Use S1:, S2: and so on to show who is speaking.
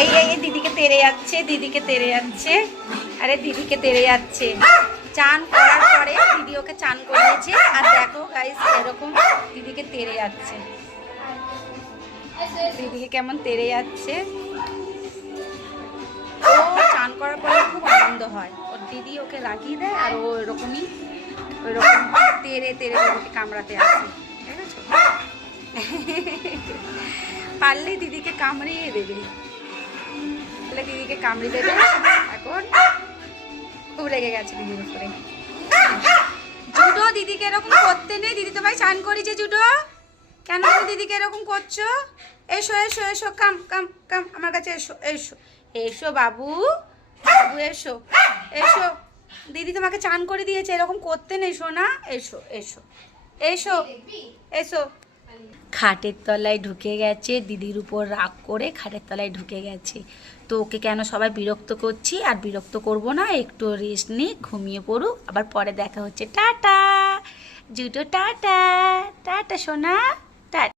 S1: এই এই দিদিকে তেড়ে যাচ্ছে, দিদিকে তেড়ে যাচ্ছে। আরে, দিদিকে তেড়ে যাচ্ছে। চান করার পরে দিদি ওকে চান করিয়েছে। আর দেখো গাইস এরকম দিদিকে তেড়ে যাচ্ছে। দিদিকে কেমন তেড়ে যাচ্ছে। চান করার পরে খুব আনন্দ হয়। ওর দিদি ওকে লাগিয়ে দেয় আর ও এরকমই, ওইরকম তেড়ে তেড়ে দিদিকে কামড়াতে আসে। পারলে দিদিকে কামড়িয়ে দেবে। তাহলে দিদিকে কামড়ে দেবে। এখন খুব রেগে গেছে দিদির উপরে। জুডো, দিদিকে এরকম করতে নেই। দিদি তোমায় চান করেছে জুডো। কেন দিদিকে এরকম করছ? এসো এসো এসো, কাম কাম কাম, আমার কাছে এসো এসো। এসো বাবু বাবু, এসো এসো। দিদি তোমাকে চান করে দিয়েছে, এরকম করতে নেই, সোনা। এসো এসো এসো এসো। খাটের তলায় ঢুকে গেছে, দিদির উপর রাগ করে খাটের তলায় ঢুকে গেছে। তো ওকে কেন সবাই বিরক্ত করছি? আর বিরক্ত করব না, একটু রেস্ট নিই ঘুমিয়ে পড়ুক। আবার পরে দেখা হচ্ছে। টাটা! জুটো, টাটা! টাটা, সোনা!